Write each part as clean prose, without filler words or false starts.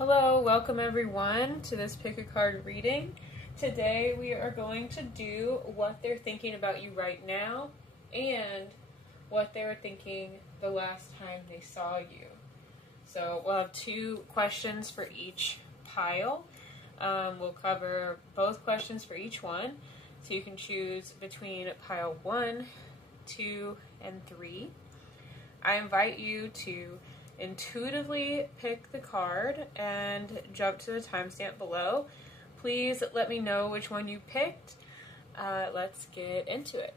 Hello, welcome everyone to this pick a card reading. Today we are going to do what they're thinking about you right now and what they were thinking the last time they saw you. So we'll have 2 questions for each pile. We'll cover both questions for each one, so you can choose between pile 1, 2, and 3. I invite you to intuitively pick the card and jump to the timestamp below. Please let me know which one you picked. Let's get into it.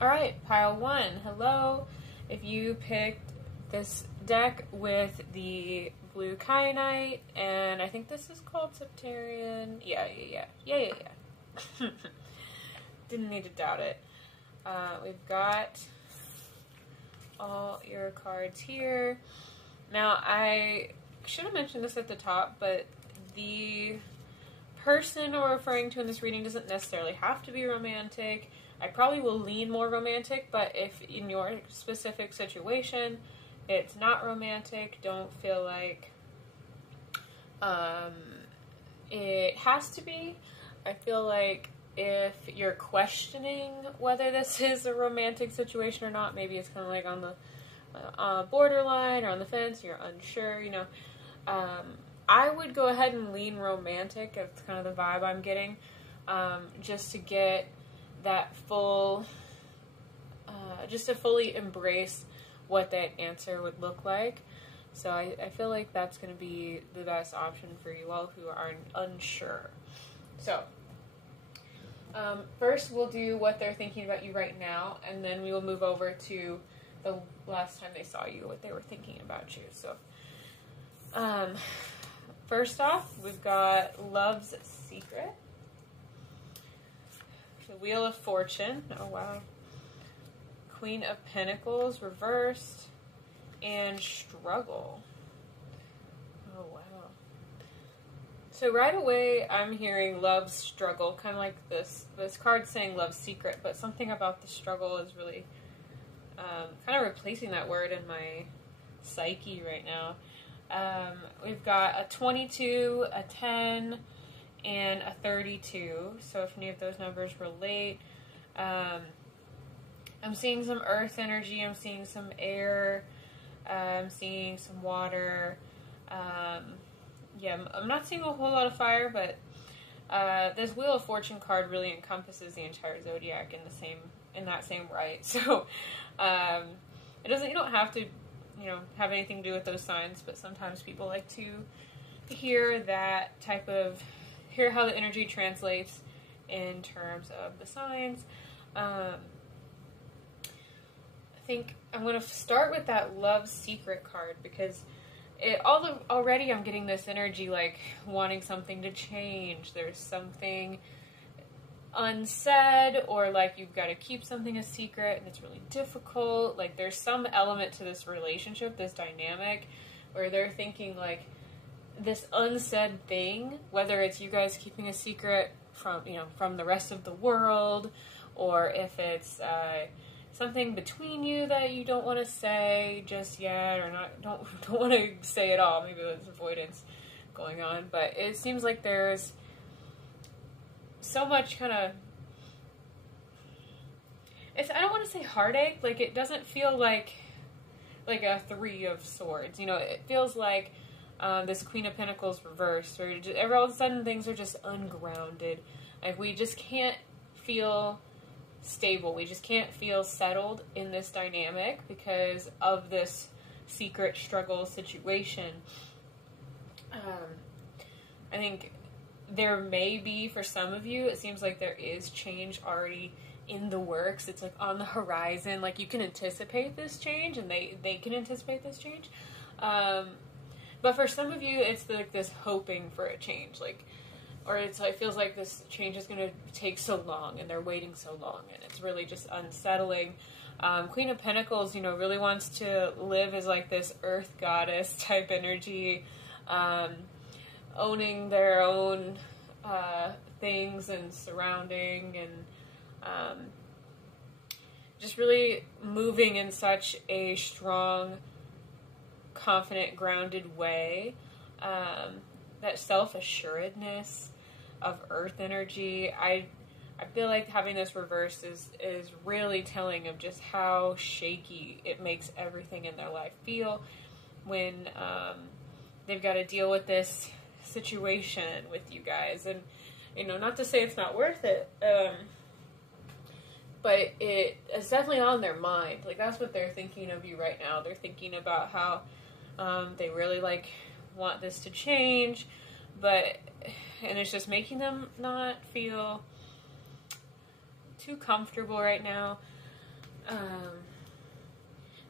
Alright, pile 1, hello. If you picked this deck with the blue kyanite, and I think this is called Septarian. Yeah. Didn't need to doubt it. We've got all your cards here. Now, I should have mentioned this at the top, but the person we're referring to in this reading doesn't necessarily have to be romantic. I probably will lean more romantic, but if in your specific situation it's not romantic, don't feel like it has to be. I feel like if you're questioning whether this is a romantic situation or not, maybe it's kind of like on the borderline or on the fence, you're unsure, I would go ahead and lean romantic. That's kind of the vibe I'm getting, just to get that full, just to fully embrace what that answer would look like. So I feel like that's going to be the best option for you all who are unsure. So first we'll do what they're thinking about you right now, and then we will move over to the last time they saw you, what they were thinking about you. So first off, we've got Love's Secret, the Wheel of Fortune, oh wow, Queen of Pentacles reversed, and Struggle. Oh wow. So right away, I'm hearing Love's Struggle, kind of like this card saying Love's Secret, but something about the struggle is really kind of replacing that word in my psyche right now. We've got a 22, a 10, and a 32, so if any of those numbers relate. I'm seeing some earth energy, I'm seeing some air, I'm seeing some water. Yeah, I'm not seeing a whole lot of fire, but this Wheel of Fortune card really encompasses the entire zodiac in that same right. So it doesn't. You don't have to, have anything to do with those signs, but sometimes people like to hear how the energy translates in terms of the signs. I think I'm going to start with that Love's Secret card because already I'm getting this energy like wanting something to change. There's something unsaid, or like you've got to keep something a secret and it's really difficult. Like there's some element to this relationship, this dynamic, where they're thinking like this unsaid thing, whether it's you guys keeping a secret from the rest of the world, or if it's something between you that you don't want to say just yet, or don't want to say at all. Maybe there's avoidance going on, but it seems like there's so much kind of, I don't want to say heartache, like it doesn't feel like a 3 of Swords, it feels like this Queen of Pentacles reversed, or all of a sudden things are just ungrounded, like we just can't feel stable, we just can't feel settled in this dynamic because of this secret struggle situation. I think there may be, for some of you, it seems like there is change already in the works. It's like on the horizon, like you can anticipate this change and they can anticipate this change. But for some of you, it's like this hoping for a change, or it feels like this change is going to take so long and they're waiting so long and it's really just unsettling. Queen of Pentacles, really wants to live as like this earth goddess type energy, owning their own things and surrounding, and just really moving in such a strong, confident, grounded way. that self-assuredness of earth energy. I feel like having this reversed is really telling of just how shaky it makes everything in their life feel when they've got to deal with this situation with you guys. And, you know, not to say it's not worth it, but it's definitely on their mind. Like, that's what they're thinking of you right now. They're thinking about how they really, like, want this to change, and it's just making them not feel too comfortable right now.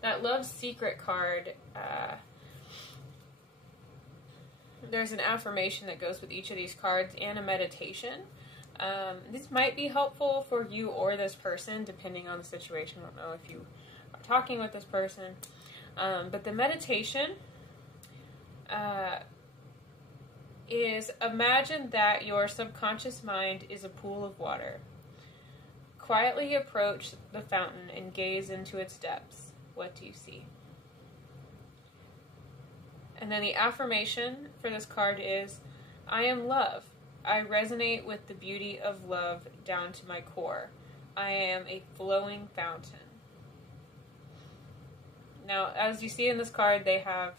That Love Secret card, there's an affirmation that goes with each of these cards and a meditation. This might be helpful for you or this person, depending on the situation. I don't know if you are talking with this person. But the meditation is, imagine that your subconscious mind is a pool of water. Quietly approach the fountain and gaze into its depths. What do you see? And then the affirmation for this card is, I am love. I resonate with the beauty of love down to my core. I am a flowing fountain. Now, as you see in this card, they have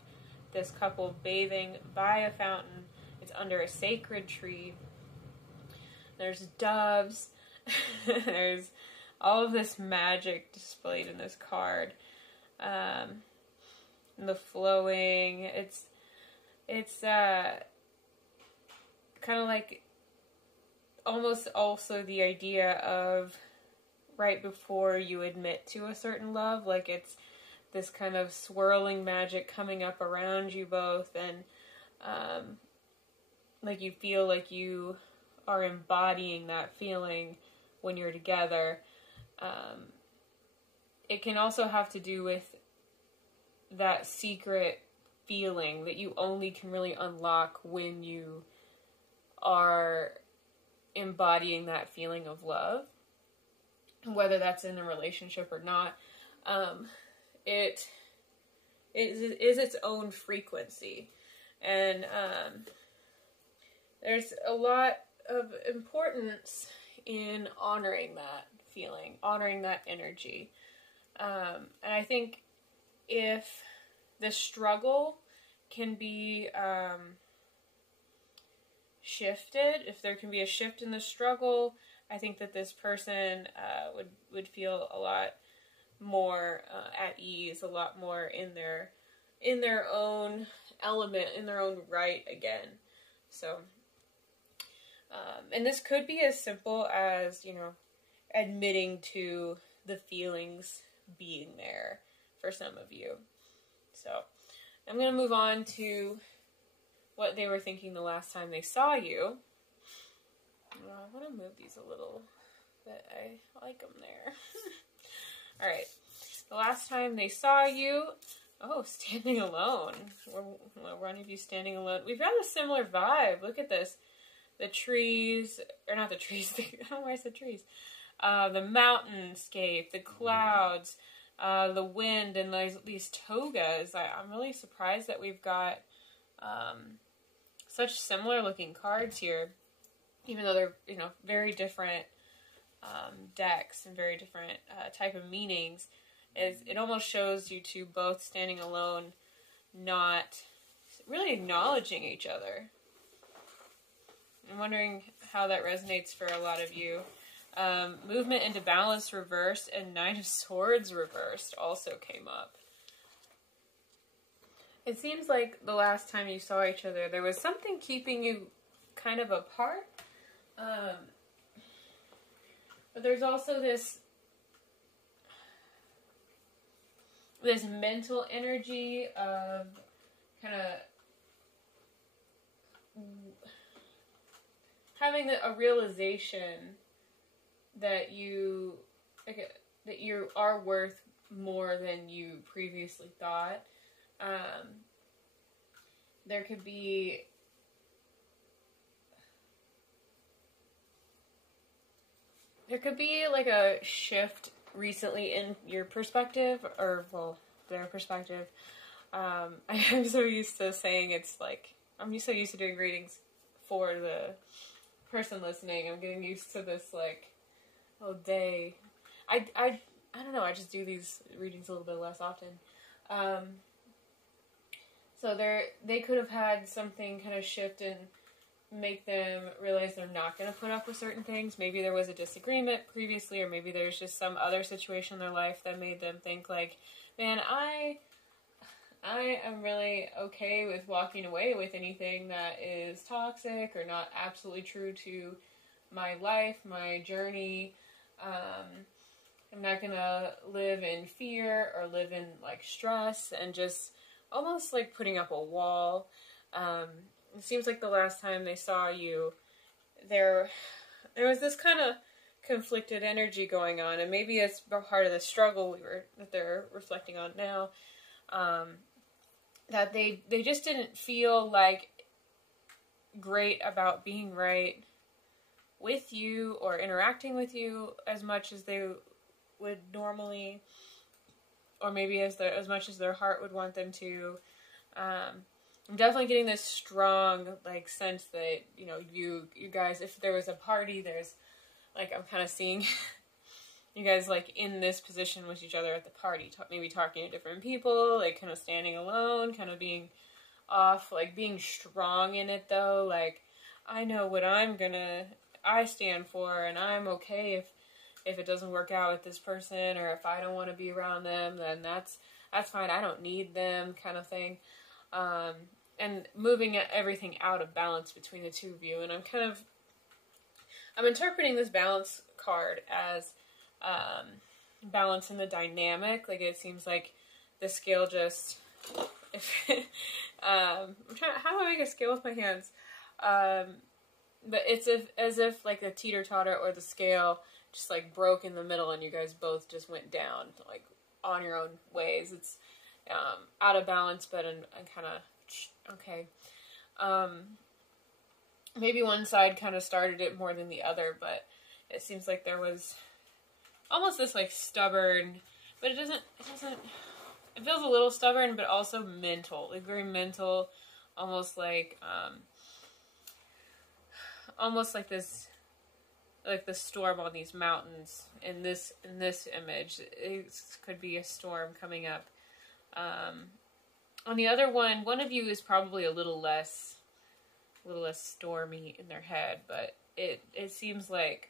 this couple bathing by a fountain. It's under a sacred tree. There's doves. There's all of this magic displayed in this card. And the flowing, it's kind of like almost also the idea of right before you admit to a certain love, like it's this kind of swirling magic coming up around you both, and like you feel like you are embodying that feeling when you're together. It can also have to do with that secret feeling that you only can really unlock when you are embodying that feeling of love, whether that's in a relationship or not. It is its own frequency, and there's a lot of importance in honoring that feeling, honoring that energy. And I think if the struggle can be shifted, if there can be a shift in the struggle, I think that this person would feel a lot more at ease, a lot more in their own element, in their own right again. So, and this could be as simple as, you know, admitting to the feelings being there for some of you. So, I'm going to move on to what they were thinking the last time they saw you. I want to move these a little, but I like them there. Alright, the last time they saw you, standing alone. One of you standing alone. We've got a similar vibe. Look at this. The trees, or not the trees, I don't know why I said trees. The mountainscape, the clouds, the wind, and these togas. I'm really surprised that we've got such similar looking cards here, even though they're, you know, very different decks and very different type of meanings. It almost shows you two both standing alone, not really acknowledging each other. I'm wondering how that resonates for a lot of you. Movement into balance reversed and Nine of Swords reversed also came up. It seems like the last time you saw each other, there was something keeping you kind of apart. But there's also this mental energy of kind of having a realization that you are worth more than you previously thought. There could be like a shift recently in your perspective, or well, their perspective. I'm so used to saying it's like I'm so used to doing readings for the person listening. I'm getting used to this, like, whole day. I don't know, I just do these readings a little bit less often. So they could have had something kind of shift and make them realize they're not going to put up with certain things. Maybe there was a disagreement previously, or maybe there's just some other situation in their life that made them think like, man, I am really okay with walking away with anything that is toxic or not absolutely true to my life, my journey. I'm not going to live in fear or live in, like, stress and just almost like putting up a wall. It seems like the last time they saw you, there was this kind of conflicted energy going on, and maybe it's part of the struggle that they're reflecting on now. That they just didn't feel like great about being right with you or interacting with you as much as they would normally, or maybe as much as their heart would want them to. I'm definitely getting this strong, like, sense that, you know, you guys, if there was a party, there's, like, I'm kind of seeing you guys, like, in this position with each other at the party, maybe talking to different people, like, kind of standing alone, kind of being off, like, being strong in it, though, like, I know what I stand for, and I'm okay if it doesn't work out with this person, or if I don't want to be around them, then that's fine, I don't need them, kind of thing. And moving everything out of balance between the two of you. And I'm interpreting this balance card as balance in the dynamic. Like, it seems like the scale just, how do I make a scale with my hands? But it's as if like the teeter-totter or the scale just, like, broke in the middle and you guys both just went down, like, on your own ways. It's out of balance, but in kind of, okay. Maybe one side kind of started it more than the other, but it seems like there was almost this, like, stubborn, but it feels a little stubborn, but also mental, like, very mental, almost like this, like the storm on these mountains in this image. It could be a storm coming up. On the other one of you is probably a little less stormy in their head, but it seems like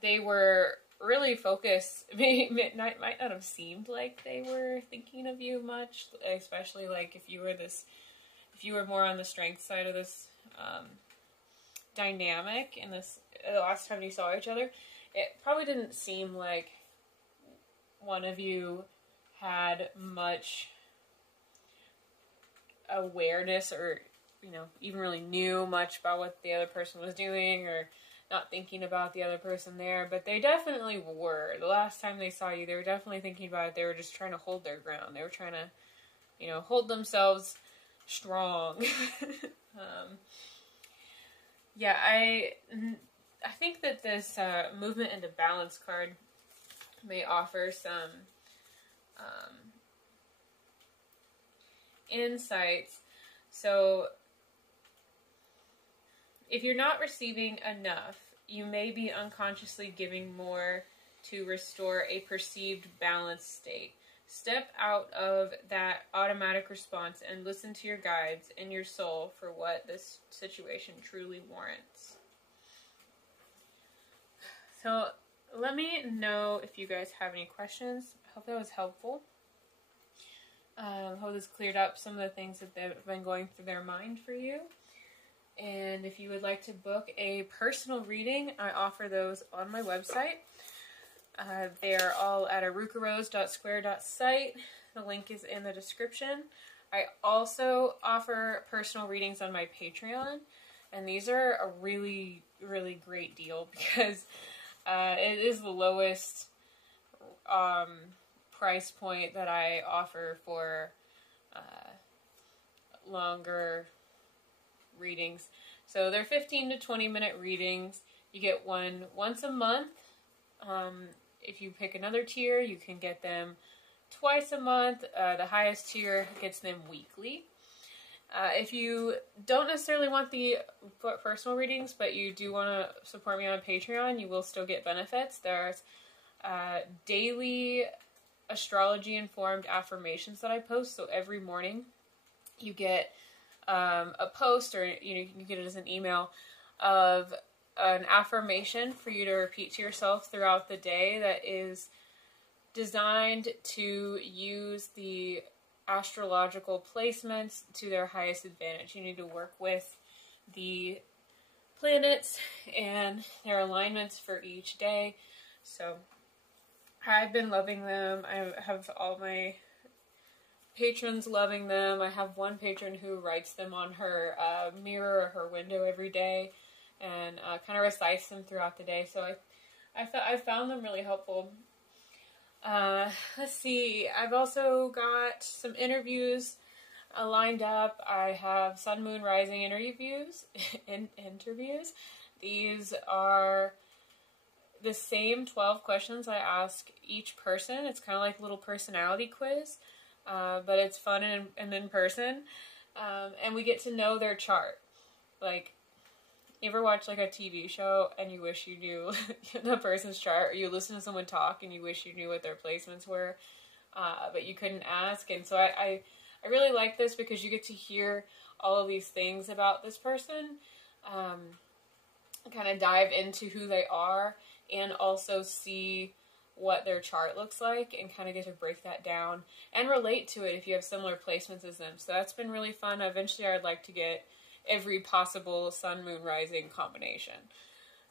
they were really focused. Might not have seemed like they were thinking of you much, especially like if you were more on the strength side of this dynamic in this the last time you saw each other. It probably didn't seem like one of you had much awareness or, you know, even really knew much about what the other person was doing or not thinking about the other person there, but they definitely were. The last time they saw you, they were definitely thinking about it. They were just trying to hold their ground. They were trying to, you know, hold themselves strong. Yeah, I think that this movement into balance card may offer some insights. So if you're not receiving enough, you may be unconsciously giving more to restore a perceived balanced state. Step out of that automatic response and listen to your guides and your soul for what this situation truly warrants. So let me know if you guys have any questions. I hope that was helpful. I hope this cleared up some of the things that they've been going through their mind for you. And if you would like to book a personal reading, I offer those on my website. They are all at erucarose.square.site. The link is in the description. I also offer personal readings on my Patreon, and these are a really, really great deal because it is the lowest price point that I offer for longer readings. So they're 15 to 20 minute readings. You get one once a month. If you pick another tier, you can get them twice a month. The highest tier gets them weekly. If you don't necessarily want the personal readings, but you do want to support me on Patreon, you will still get benefits. There's daily astrology informed affirmations that I post. So every morning you get a post, or you can get it as an email, of an affirmation for you to repeat to yourself throughout the day that is designed to use the astrological placements to their highest advantage. You need to work with the planets and their alignments for each day. So I've been loving them. I have all my patrons loving them. I have one patron who writes them on her mirror or her window every day, and kind of recites them throughout the day. So I found them really helpful. Let's see. I've also got some interviews lined up. I have Sun, Moon, Rising interviews. These are the same 12 questions I ask each person. It's kind of like a little personality quiz, but it's fun and in person. And we get to know their chart. Like, you ever watch like a TV show and you wish you knew the person's chart, or you listen to someone talk and you wish you knew what their placements were, but you couldn't ask? And so I really like this because you get to hear all of these things about this person, kind of dive into who they are, and also see what their chart looks like, and kind of get to break that down and relate to it if you have similar placements as them. So that's been really fun. Eventually I'd like to get every possible Sun, Moon, Rising combination.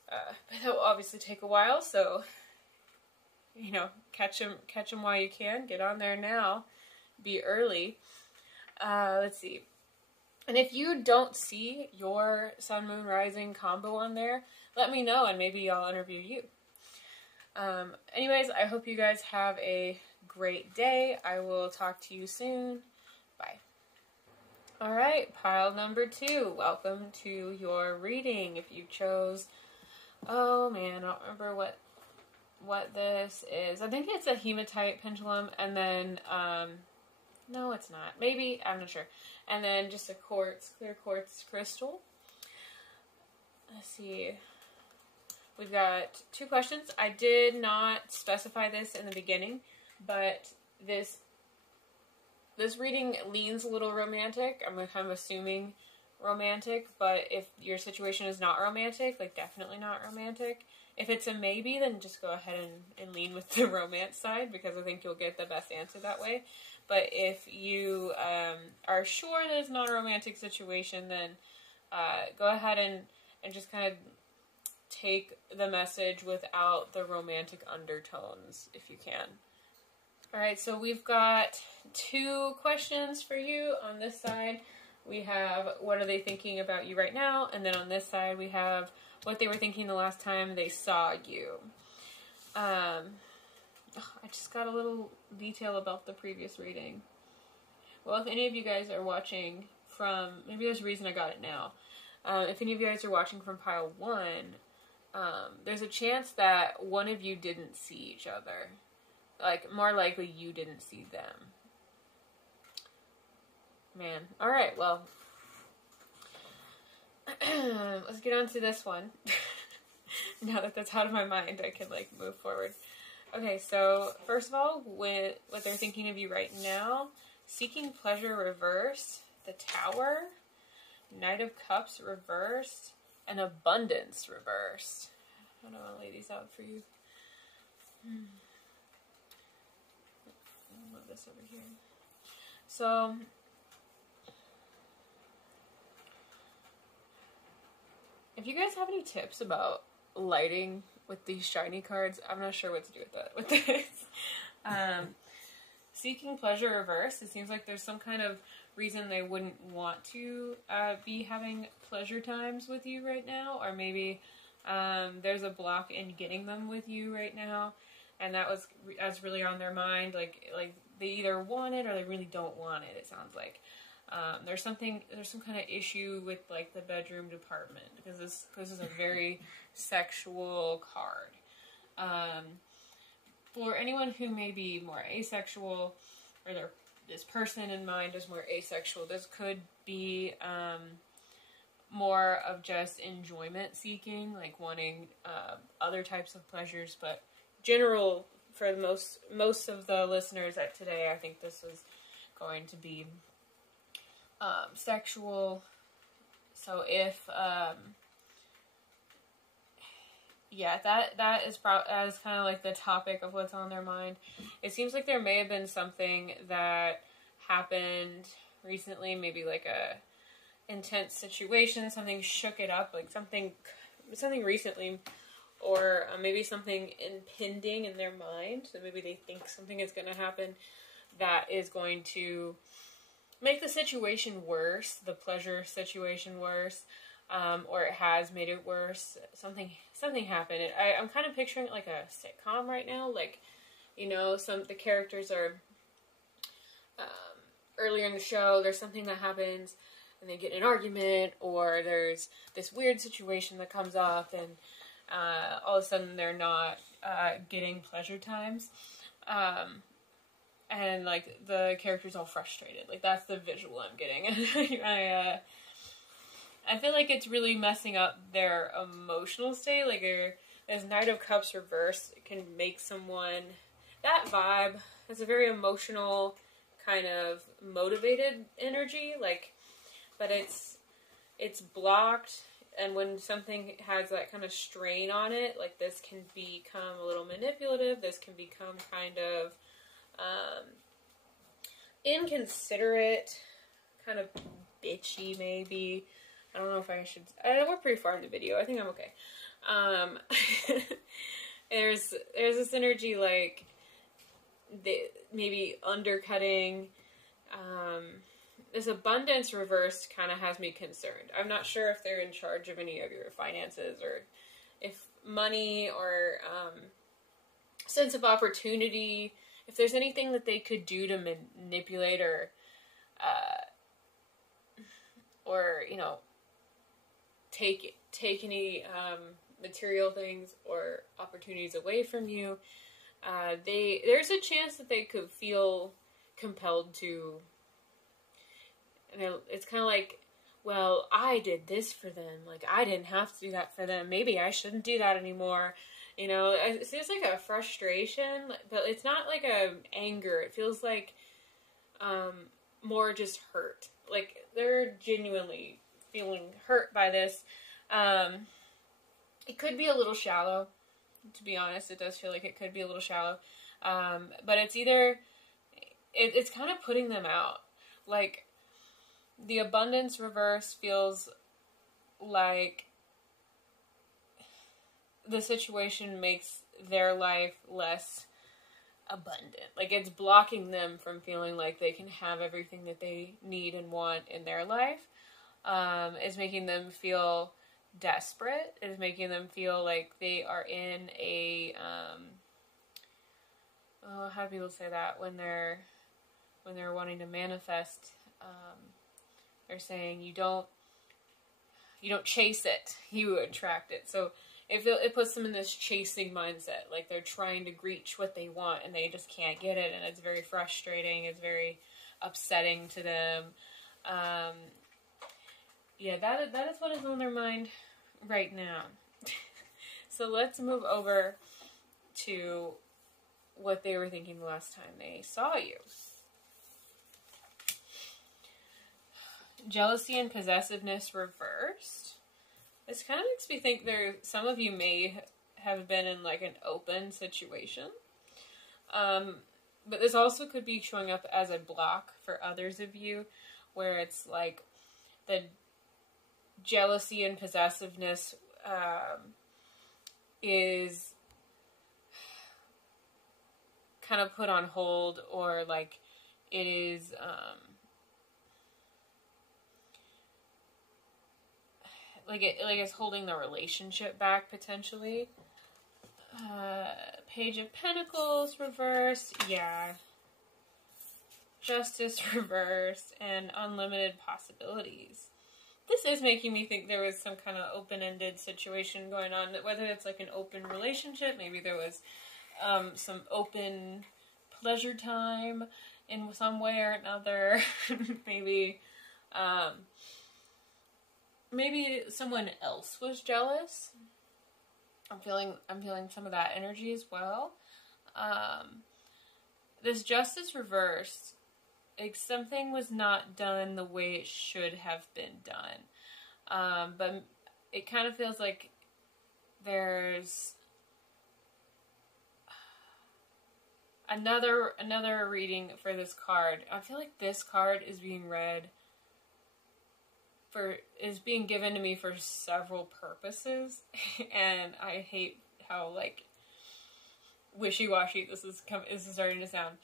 But that will obviously take a while, so, you know, catch them while you can. Get on there now. Be early. Let's see. And if you don't see your Sun, Moon, Rising combo on there, let me know and maybe I'll interview you. Anyways, I hope you guys have a great day. I will talk to you soon. Bye. Alright, pile number 2. Welcome to your reading. If you chose, oh man, I don't remember what this is. I think it's a hematite pendulum, and then, no it's not. Maybe, I'm not sure. And then just a clear quartz crystal. Let's see. We've got 2 questions. I did not specify this in the beginning, but this reading leans a little romantic. I'm kind of assuming romantic, but if your situation is not romantic, like definitely not romantic. If it's a maybe, then just go ahead and lean with the romance side, because I think you'll get the best answer that way. But if you are sure that it's not a romantic situation, then go ahead and just kind of take the message without the romantic undertones if you can. Alright, so we've got 2 questions for you. On this side, we have what are they thinking about you right now, and then on this side we have what they were thinking the last time they saw you. I just got a little detail about the previous reading. Well, if any of you guys are watching from, maybe there's a reason I got it now. If any of you guys are watching from pile 1, there's a chance that one of you didn't see each other. Like, more likely you didn't see them. Man. Alright, well. Let's get on to this one. Now that that's out of my mind, I can, like, move forward. Okay, so, first of all, what they're thinking of you right now. Seeking pleasure reversed. The Tower. Knight of Cups reversed. And Abundance reversed. How do I want to lay these out for you? Move this over here. So, if you guys have any tips about lighting with these shiny cards, I'm not sure what to do with this. Seeking pleasure reverse. It seems like there's some kind of reason they wouldn't want to be having pleasure times with you right now, or maybe there's a block in getting them with you right now. And that's really on their mind. Like they either want it or they really don't want it. It sounds like there's some kind of issue with like the bedroom department, because this is a very sexual card. for anyone who may be more asexual, or this person in mind is more asexual, this could be more of just enjoyment seeking, like wanting other types of pleasures, but general, for most of the listeners at today, I think this is going to be sexual. So if that is kind of like the topic of what's on their mind. It seems like there may have been something that happened recently, maybe like a intense situation, something shook it up, like something recently, or maybe something impending in their mind. So maybe they think something is going to happen that is going to make the situation worse, the pleasure situation worse, or it has made it worse. Something happened. I'm kind of picturing it like a sitcom right now. Like, you know, the characters are earlier in the show, there's something that happens and they get in an argument, or there's this weird situation that comes up, and all of a sudden they're not getting pleasure times. And like the character's all frustrated. Like, that's the visual I'm getting. I feel like it's really messing up their emotional state. Like, as Knight of Cups reversed, it can make someone, that vibe, it's a very emotional, kind of motivated energy. Like, but it's blocked, and when something has that kind of strain on it, like, this can become a little manipulative. This can become kind of inconsiderate, kind of bitchy, maybe. I don't know if I should. We're pretty far in the video. I think I'm okay. There's this energy, like, maybe undercutting. This abundance reversed kind of has me concerned. I'm not sure if they're in charge of any of your finances, or if money, or sense of opportunity, if there's anything that they could do to manipulate, or you know, take any material things or opportunities away from you. There's a chance that they could feel compelled to. And it's kind of like, well, I did this for them. Like, I didn't have to do that for them. Maybe I shouldn't do that anymore. You know, it feels like a frustration, but it's not like a anger. It feels like more just hurt. Like, they're genuinely feeling hurt by this. It could be a little shallow, to be honest. It does feel like it could be a little shallow. But it's either, it's kind of putting them out. Like, the abundance reverse feels like the situation makes their life less abundant. Like, it's blocking them from feeling like they can have everything that they need and want in their life. It's making them feel desperate. It's making them feel like they are in a, how do people say that? When they're wanting to manifest, they're saying you don't chase it, you attract it. So it puts them in this chasing mindset, like they're trying to reach what they want and they just can't get it, and it's very frustrating, it's very upsetting to them. Yeah, that is what is on their mind right now. So let's move over to what they were thinking the last time they saw you. Jealousy and possessiveness reversed. This kind of makes me think some of you may have been in like an open situation. But this also could be showing up as a block for others of you, where it's like the jealousy and possessiveness is kind of put on hold, or like it is like it's holding the relationship back potentially. Page of Pentacles reversed, yeah. Justice reversed, and unlimited possibilities. This is making me think there was some kind of open-ended situation going on, whether it's like an open relationship, maybe there was some open pleasure time in some way or another. Maybe, maybe someone else was jealous. I'm feeling some of that energy as well. This justice reversed. Like, something was not done the way it should have been done. But it kind of feels like there's another reading for this card. I feel like this card is being read is being given to me for several purposes, and I hate how, like, wishy-washy this is starting to sound.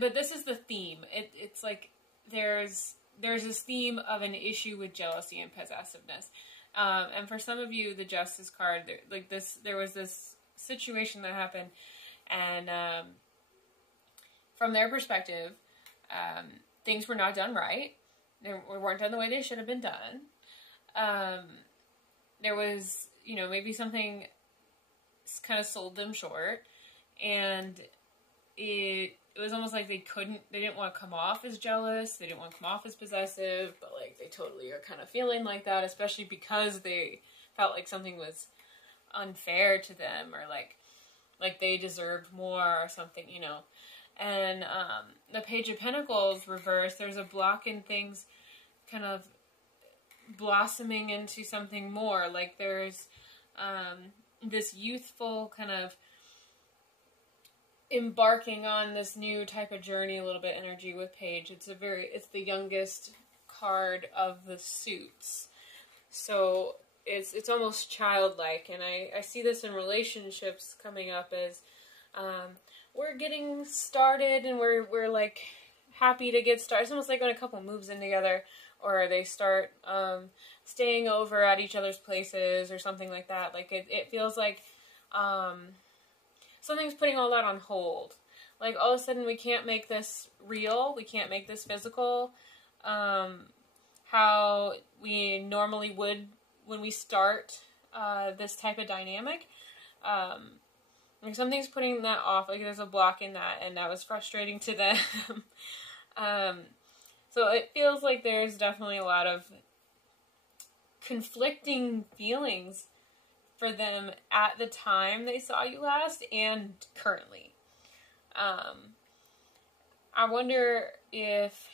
But this is the theme. It's like there's this theme of an issue with jealousy and possessiveness. And for some of you, the Justice card, there was this situation that happened, and from their perspective, things were not done right. They weren't done the way they should have been done. There was, maybe something kind of sold them short, and it was almost like they didn't want to come off as jealous, they didn't want to come off as possessive, but, like, they totally are kind of feeling like that, especially because they felt like something was unfair to them, or like they deserved more or something, And the Page of Pentacles reversed, there's a block in things kind of blossoming into something more. Like, there's this youthful kind of embarking on this new type of journey, a little bit energy with Page. It's the youngest card of the suits. So it's almost childlike, and I see this in relationships coming up as we're getting started, and we're like happy to get started. It's almost like when a couple moves in together, or they start staying over at each other's places or something like that. Like, it feels like something's putting all that on hold. Like, all of a sudden we can't make this real, we can't make this physical, how we normally would when we start this type of dynamic. Like, something's putting that off, like there's a block in that, and that was frustrating to them. So it feels like there's definitely a lot of conflicting feelings for them at the time they saw you last and currently. I wonder if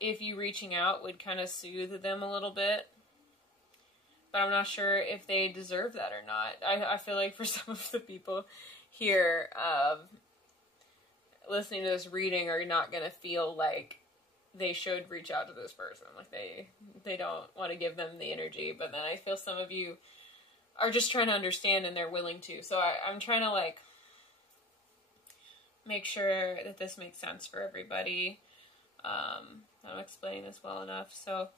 you reaching out would kind of soothe them a little bit. But I'm not sure if they deserve that or not. I feel like for some of the people here listening to this reading are not going to feel like they should reach out to this person. Like, they don't want to give them the energy. But then I feel some of you are just trying to understand, and they're willing to. So I'm trying to, like, make sure that this makes sense for everybody. I'm explaining this well enough. So,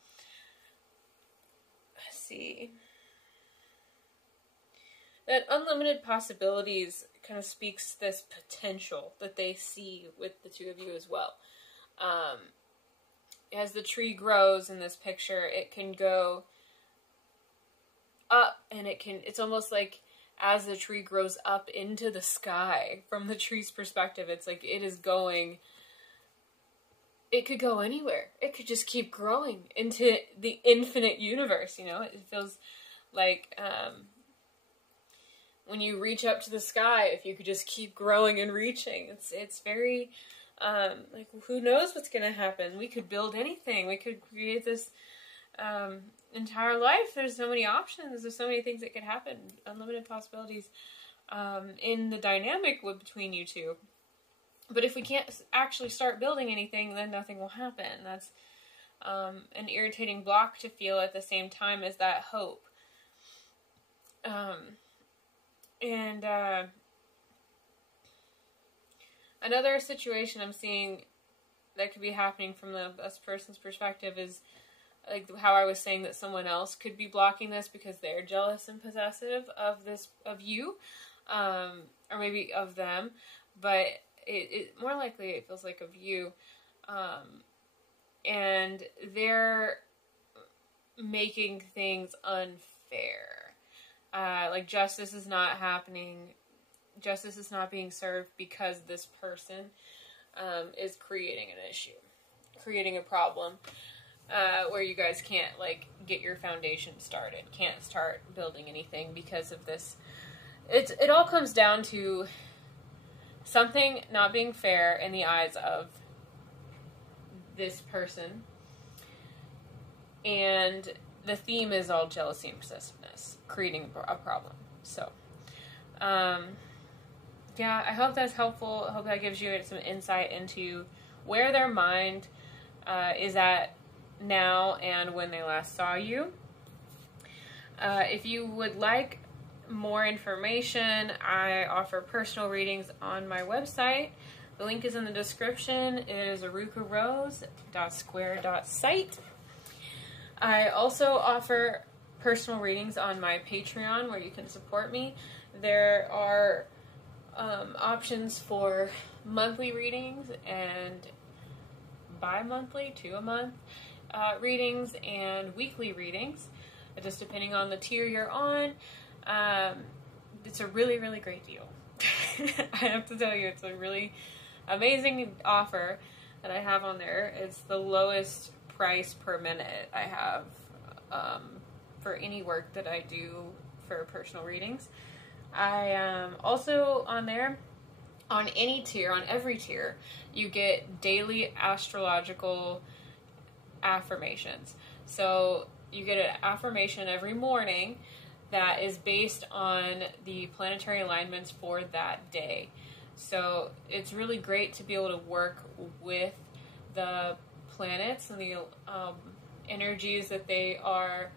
let's see. That unlimited possibilities kind of speaks this potential that they see with the two of you as well. As the tree grows in this picture, it can go up, and it's almost like as the tree grows up into the sky, from the tree's perspective, it's like it could go anywhere. It could just keep growing into the infinite universe, It feels like when you reach up to the sky, if you could just keep growing and reaching, it's very, like, who knows what's going to happen? We could build anything. We could create this entire life. There's so many options. There's so many things that could happen. Unlimited possibilities in the dynamic between you two. But if we can't actually start building anything, then nothing will happen. That's an irritating block to feel at the same time as that hope. Another situation I'm seeing that could be happening from this person's perspective is, like, how I was saying that someone else could be blocking this because they're jealous and possessive of you, or maybe of them, but it more likely it feels like of you, and they're making things unfair. Like justice is not happening. Justice is not being served because this person is creating an issue, creating a problem where you guys can't like get your foundation started, can't start building anything because of this. It all comes down to something not being fair in the eyes of this person, and the theme is all jealousy and possessiveness, creating a problem. So, yeah, I hope that's helpful. I hope that gives you some insight into where their mind is at now and when they last saw you. If you would like more information, I offer personal readings on my website. The link is in the description. It is erucarose.square.site. I also offer personal readings on my Patreon where you can support me. There are options for monthly readings and bi-monthly, 2 a month readings, and weekly readings, just depending on the tier you're on. It's a really, really great deal. I have to tell you, it's a really amazing offer that I have on there. It's the lowest price per minute I have for any work that I do for personal readings. I am also on there, on any tier, on every tier, you get daily astrological affirmations. So you get an affirmation every morning that is based on the planetary alignments for that day. So it's really great to be able to work with the planets and the energies that they are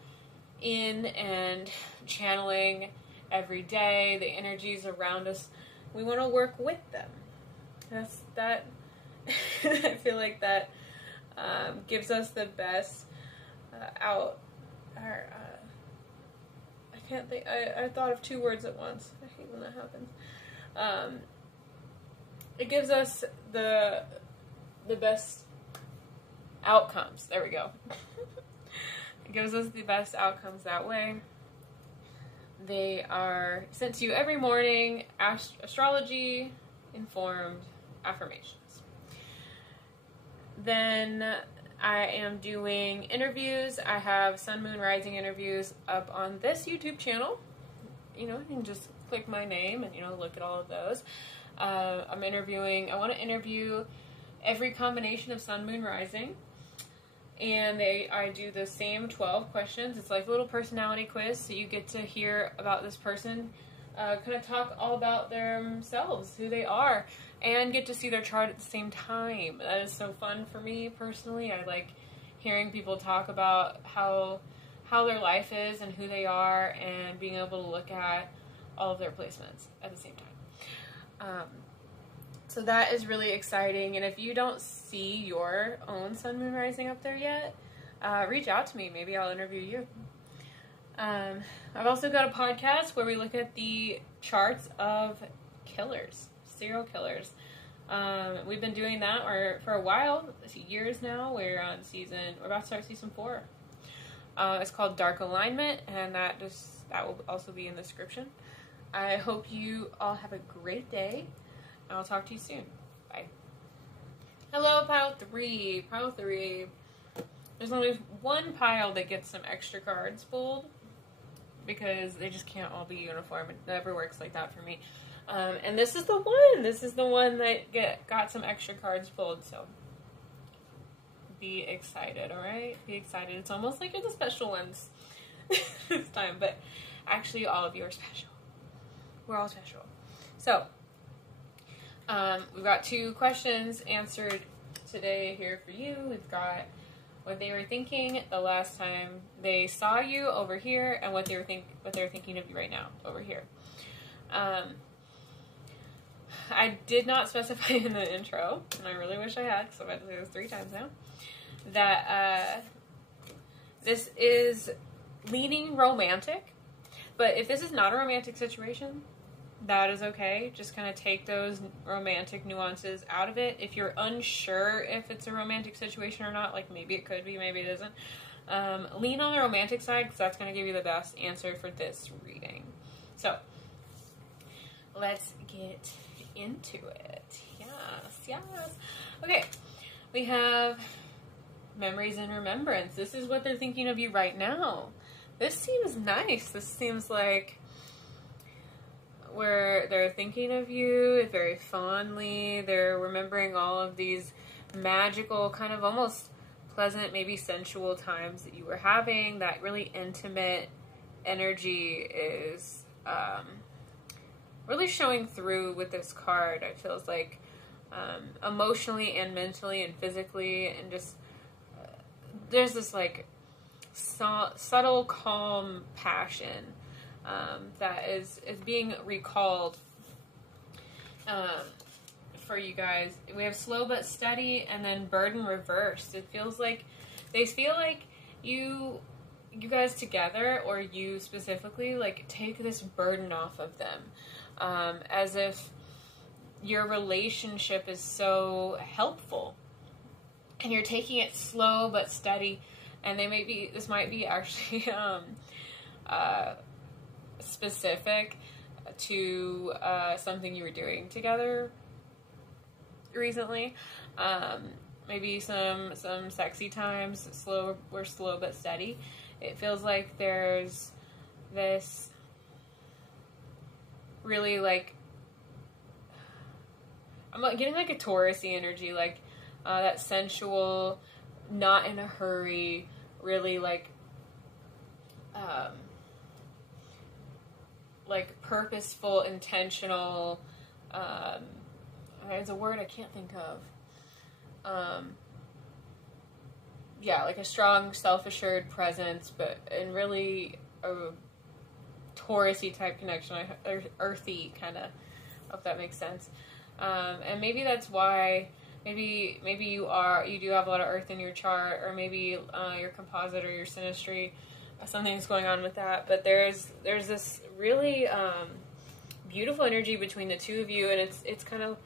in and channeling every day, the energies around us. We want to work with them. That I feel like that gives us the best I can't think. I thought of 2 words at once. I hate when that happens. It gives us the best outcomes. There we go. It gives us the best outcomes that way. They are sent to you every morning, astrology informed affirmations. Then I am doing interviews. I have Sun, Moon, Rising interviews up on this YouTube channel. You know, you can just click my name and, you know, look at all of those. I want to interview every combination of Sun, Moon, Rising. And I do the same 12 questions. It's like a little personality quiz, so you get to hear about this person, kind of talk all about themselves, who they are, and get to see their chart at the same time. That is so fun for me personally. I like hearing people talk about how their life is and who they are, and being able to look at all of their placements at the same time. So that is really exciting. And if you don't see your own Sun, Moon, Rising up there yet, reach out to me. Maybe I'll interview you. I've also got a podcast where we look at the charts of killers, serial killers. We've been doing that for a while, years now. We're about to start season 4. It's called Dark Alignment, and that will also be in the description. I hope you all have a great day. I'll talk to you soon. Bye. Hello, pile 3. Pile 3. There's only one pile that gets some extra cards pulled because they just can't all be uniform. It never works like that for me. And this is the one. This is the one that got some extra cards pulled. So be excited, all right? Be excited. It's almost like you're the special ones this time, but actually all of you are special. We're all special. So we've got 2 questions answered today here for you. We've got what they were thinking the last time they saw you over here, and what they're thinking of you right now over here. I did not specify in the intro, and I really wish I had, because I've had to say this 3 times now, that this is leaning romantic. But if this is not a romantic situation, that is okay. Just kind of take those romantic nuances out of it. If you're unsure if it's a romantic situation or not, like maybe it could be, maybe it isn't, lean on the romantic side, because that's going to give you the best answer for this reading. So let's get into it. Yes. Okay, we have memories and remembrance. This is what they're thinking of you right now. This seems nice. This seems like where they're thinking of you very fondly. They're remembering all of these magical, kind of almost pleasant, maybe sensual times that you were having. That really intimate energy is really showing through with this card. It feels like emotionally and mentally and physically, and just there's this like subtle, calm passion that is being recalled for you guys. We have slow but steady, and then burden reversed. It feels like they feel like you guys together, or you specifically, like take this burden off of them, as if your relationship is so helpful, and you're taking it slow but steady. And this might be actually specific to something you were doing together recently. Maybe some sexy times, slow but steady. It feels like there's this really like, I'm getting like a Taurus-y energy, like that sensual, not in a hurry, really like purposeful, intentional, there's a word I can't think of. Yeah, like a strong, self-assured presence, but in really a Taurus-y type connection, earthy kind of, if that makes sense. And maybe that's why, maybe you do have a lot of earth in your chart, or maybe your composite or your synastry, something's going on with that. But there's this really beautiful energy between the two of you, and it's kind of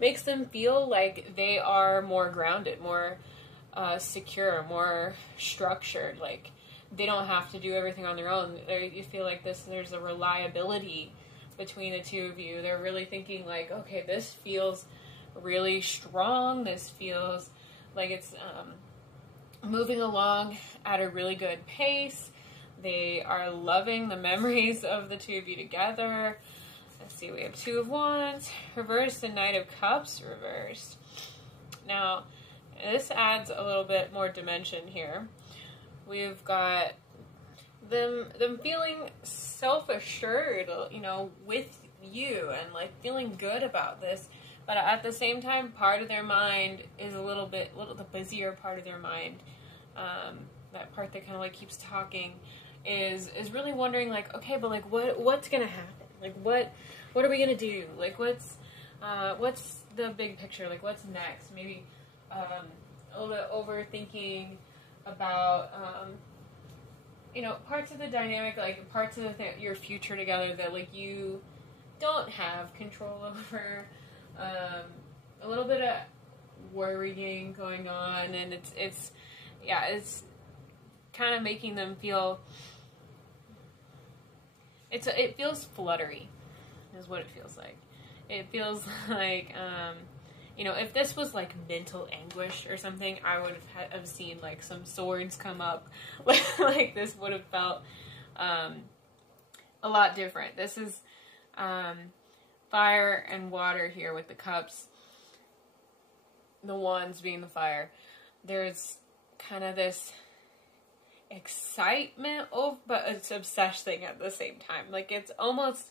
makes them feel like they are more grounded, more secure, more structured. Like they don't have to do everything on their own. You feel like there's a reliability between the two of you. They're really thinking like, okay, this feels really strong. This feels like it's moving along at a really good pace. They are loving the memories of the two of you together. Let's see, we have Two of Wands reversed and Knight of Cups reversed. Now, this adds a little bit more dimension here. We've got them feeling self-assured, with you, and like feeling good about this. But at the same time, part of their mind is the busier part of their mind. That part that kind of like keeps talking is really wondering like, okay, but like what's gonna happen? Like what are we gonna do? Like what's the big picture? Like what's next? Maybe a little bit overthinking about parts of the dynamic, like parts of your future together that like you don't have control over. A little bit of worrying going on, and it's kind of making them feel. It feels fluttery, is what it feels like. It feels like if this was like mental anguish or something, I would have seen like some swords come up. Like this would have felt a lot different. This is fire and water here with the cups, the wands being the fire. There's kind of this excitement, but it's obsessing at the same time. Like it's almost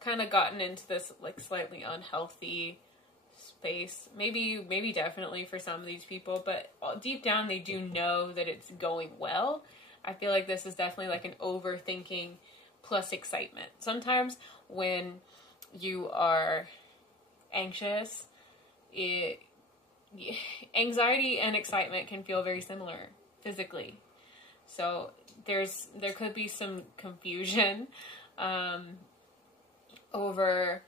kind of gotten into this like slightly unhealthy space. Maybe definitely for some of these people, but deep down they do know that it's going well. I feel like this is definitely like an overthinking plus excitement. Sometimes when you are anxious, anxiety and excitement can feel very similar physically. So there could be some confusion over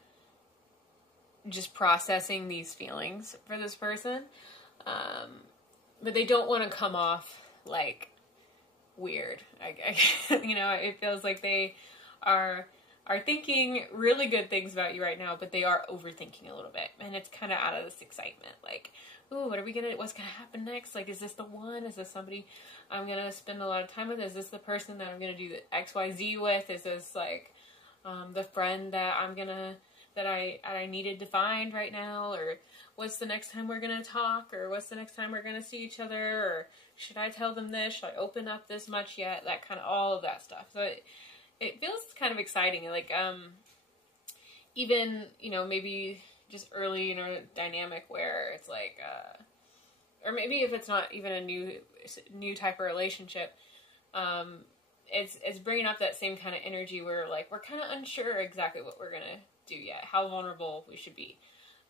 just processing these feelings for this person, but they don't want to come off like weird. It feels like they are are thinking really good things about you right now, but they are overthinking a little bit, and it's kind of out of this excitement, like, ooh, what's gonna happen next? Like, is this the one? Is this somebody I'm gonna spend a lot of time with? Is this the person that I'm gonna do the XYZ with? Is this like the friend that I needed to find right now? Or what's the next time we're gonna talk? Or what's the next time we're gonna see each other? Or should I tell them this? Should I open up this much yet? That kind of, all of that stuff. So it feels kind of exciting. Like, even, you know, maybe just early in a dynamic where it's like, or maybe if it's not even a new type of relationship, it's bringing up that same kind of energy where, like, we're kind of unsure exactly what we're gonna do yet, how vulnerable we should be,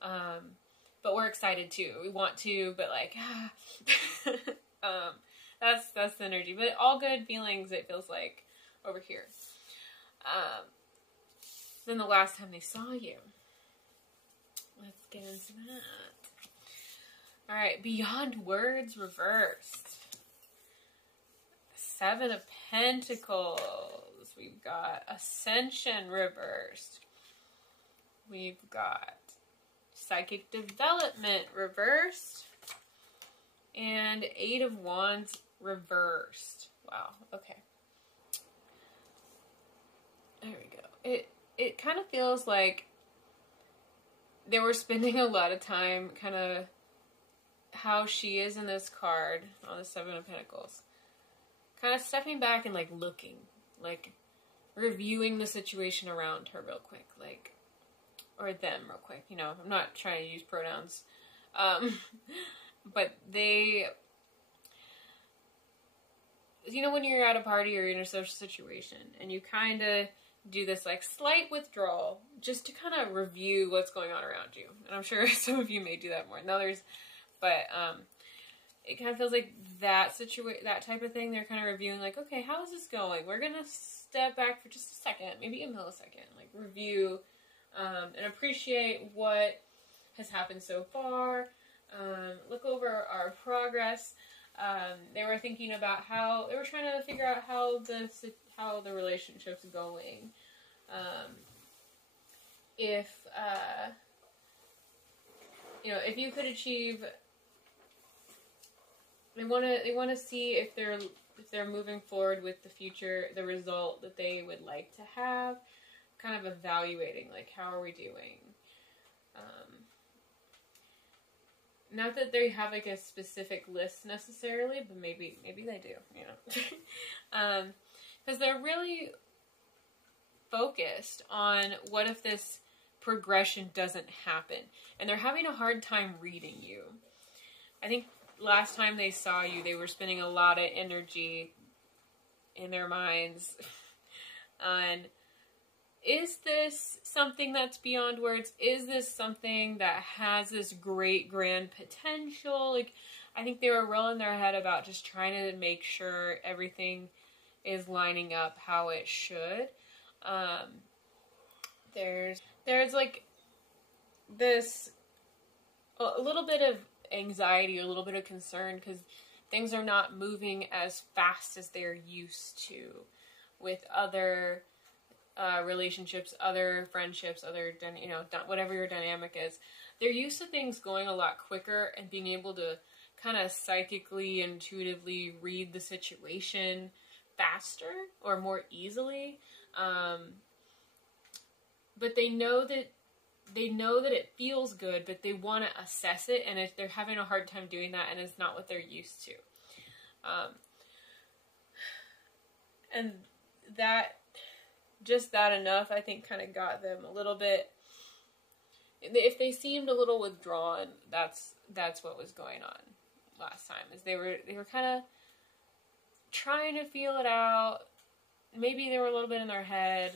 but we're excited too. We want to, but like, that's the energy. But all good feelings, it feels like, over here. Then the last time they saw you. Let's get into that. Alright, Beyond Words reversed. 7 of Pentacles. We've got Ascension reversed. We've got Psychic Development reversed. And 8 of Wands reversed. Wow, okay. There we go. It kind of feels like they were spending a lot of time kind of how she is in this card on the 7 of Pentacles. Kind of stepping back and, like, looking. Like, reviewing the situation around her real quick. Like, or them real quick. You know, I'm not trying to use pronouns. But they... You know, when you're at a party or in a social situation and you kind of do this, like, slight withdrawal just to kind of review what's going on around you. And I'm sure some of you may do that more than others, but it kind of feels like that type of thing. They're kind of reviewing, like, okay, how is this going? We're gonna step back for just a second, maybe a millisecond, like, review and appreciate what has happened so far. Look over our progress. They were thinking about how they were trying to figure out how the relationship's going. If you know, if you could achieve, they want to see if they're moving forward with the future, the result that they would like to have. Kind of evaluating, like, how are we doing? Not that they have, like, a specific list necessarily, but maybe they do, you know. Because they're really focused on what if this progression doesn't happen. And they're having a hard time reading you. I think last time they saw you, they were spending a lot of energy in their minds on, is this something that's beyond words? Is this something that has this great grand potential? Like, I think they were rolling their head about just trying to make sure everything is lining up how it should. There's like this, a little bit of anxiety, a little bit of concern, because things are not moving as fast as they're used to with other relationships, other friendships, other, you know, whatever your dynamic is. They're used to things going a lot quicker and being able to kind of psychically, intuitively read the situation faster or more easily. But they know that it feels good, but they want to assess it, and if they're having a hard time doing that, and it's not what they're used to. And that, just that enough, I think, kind of got them a little bit, if they seemed a little withdrawn, that's what was going on last time, is they were kind of trying to feel it out. Maybe they were a little bit in their head,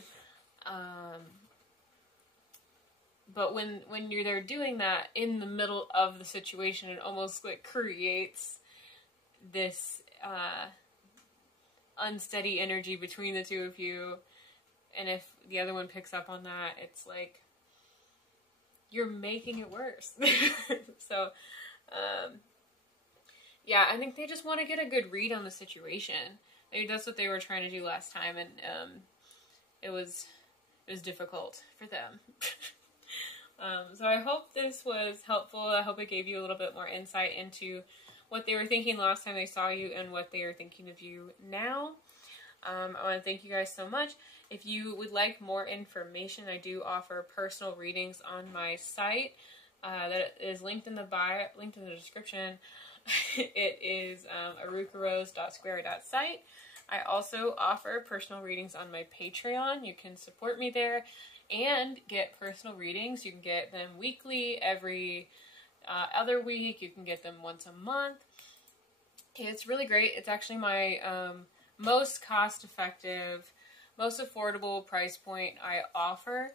but when they're doing that in the middle of the situation, it almost, like, creates this unsteady energy between the two of you. And if the other one picks up on that, it's like, you're making it worse. So, yeah, I think they just want to get a good read on the situation. Maybe that's what they were trying to do last time, and it was it was difficult for them. So I hope this was helpful. I hope it gave you a little bit more insight into what they were thinking last time they saw you and what they are thinking of you now. I want to thank you guys so much. If you would like more information, I do offer personal readings on my site that is linked in the bio, linked in the description. It is erucarose.square.site. I also offer personal readings on my Patreon. You can support me there and get personal readings. You can get them weekly, every other week. You can get them once a month. It's really great. It's actually my most cost-effective, most affordable price point I offer,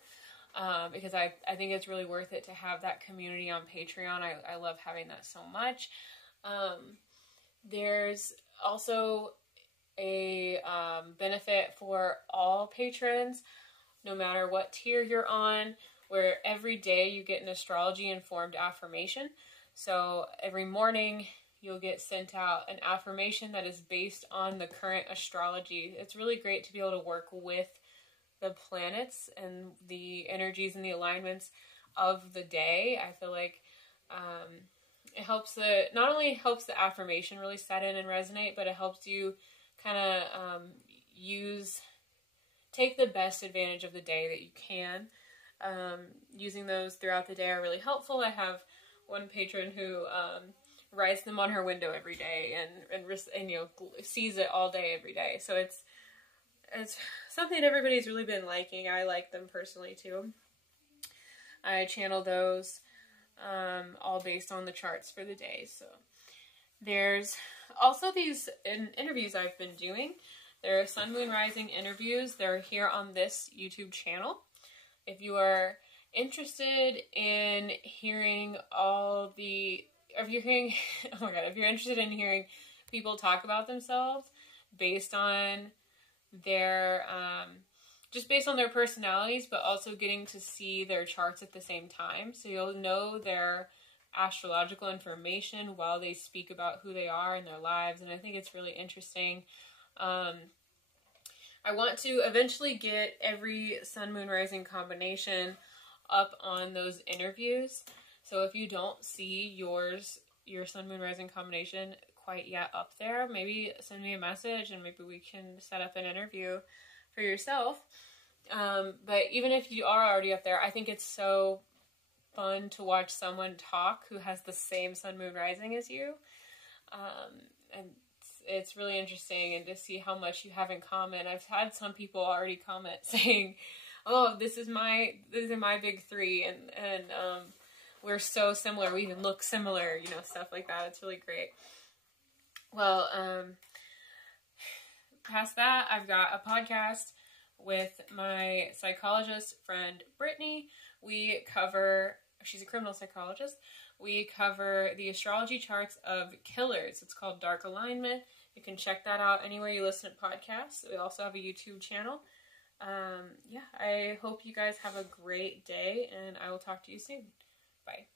because I think it's really worth it to have that community on Patreon. I love having that so much. There's also a benefit for all patrons, no matter what tier you're on, where every day you get an astrology-informed affirmation. So every morning you'll get sent out an affirmation that is based on the current astrology. It's really great to be able to work with the planets and the energies and the alignments of the day. I feel like it helps not only helps the affirmation really set in and resonate, but it helps you kind of take the best advantage of the day that you can. Using those throughout the day are really helpful. I have one patron who writes them on her window every day and you know, sees it all day every day. So it's something everybody's really been liking. I like them personally too. I channel those all based on the charts for the day. So there's also these interviews I've been doing. They're Sun, Moon, Rising interviews. They're here on this YouTube channel. If you are interested in hearing if you're interested in hearing people talk about themselves based on their, just based on their personalities, but also getting to see their charts at the same time. So you'll know their astrological information while they speak about who they are in their lives. And I think it's really interesting. I want to eventually get every Sun, Moon, Rising combination up on those interviews. So if you don't see your Sun, Moon, Rising combination quite yet up there, maybe send me a message and maybe we can set up an interview for yourself. But even if you are already up there, I think it's so fun to watch someone talk who has the same Sun, Moon, Rising as you. And it's really interesting, and to see how much you have in common. I've had some people already comment saying, oh, these are my big three, and we're so similar, we even look similar, you know, stuff like that. It's really great. Well, past that, I've got a podcast with my psychologist friend, Brittany. She's a criminal psychologist. We cover the astrology charts of killers. It's called Dark Alignment. You can check that out anywhere you listen to podcasts. We also have a YouTube channel. Yeah, I hope you guys have a great day, and I will talk to you soon. Bye.